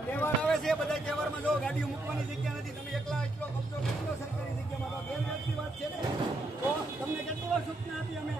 તહેવાર આવે છે બધા તહેવારમાં જો ગાડીઓ મૂકવાની જગ્યા નથી તમે એકલા એટલો કબજો કેટલો સરકારી જગ્યામાં તો બેન વાત છે ને તો તમને કેટલી વાર સૂચના આપી અમે?